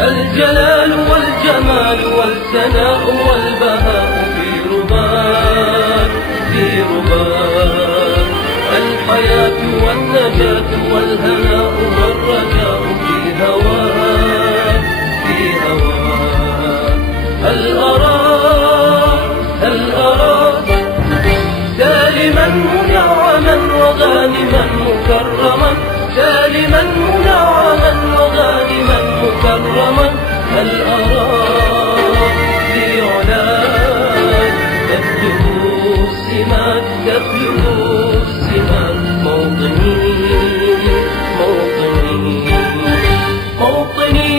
الجلال والجمال والثناء والبهاء في رباك في رباك، الحياة والنجاة والهناء والرجاء في هواك في هواك. هل أراك سالما منعما وغانما مكرما، سالما منعما وغانما مكرما. هل أراك في علاك تبلغ السمات تبلغ السمات. موطني موطني موطني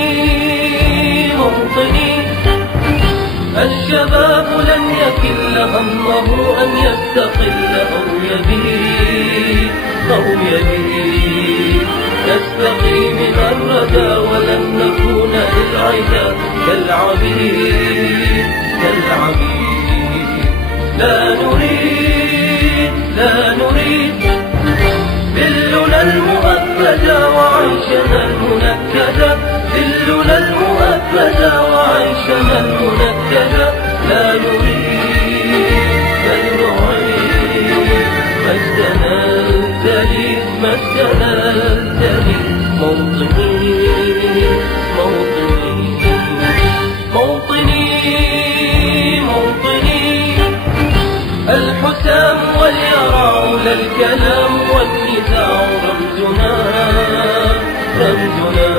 موطني، الشباب لن يكل همه أن يستقل أو يبيد أو يبيد، نستقي من الردى ولن نكون للعدا كالعبيد كالعبيد. لا نريد لا نريد ذلنا المؤبدا وعيشنا المنكدا، ذلنا المؤبدا وعيشنا المنكدا. لا نريد بل نعيد مجدنا الذليل مجدنا الذليل. موطني موطني موطني موطني، الحسام واليرع لا الكلام والنزاع رمزنا رمزنا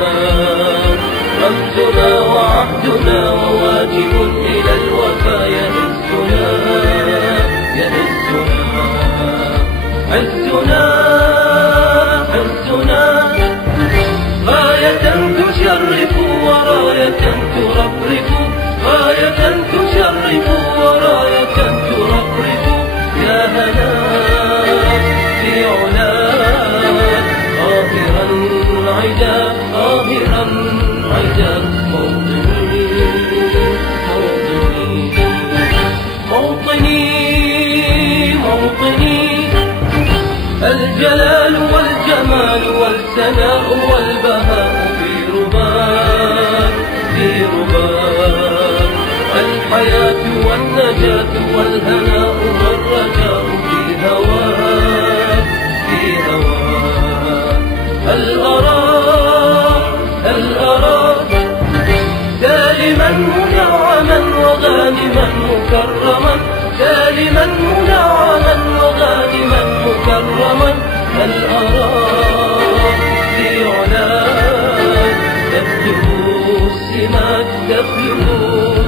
رمزنا وعهدنا وواجب إلى الوفا يهزنا يهزنا. عزنا عزنا غاية تشرف وراية ترفرف، غاية تشرف وراية ترفرف. يا هنا في علاك ظاهرا عدا ظاهرا عدا. موطني موطني موطني موطني، الجلال والجمال والثناء والبهاء في رباك في رباك، الحياة والنجاة والهناء والرجاء في هواك في هواك. هل أراك سالما منعما وغانما مكرما، سالما منعما وغانما مكرما. هل أراك في علاك تبلغ السمات تبلغ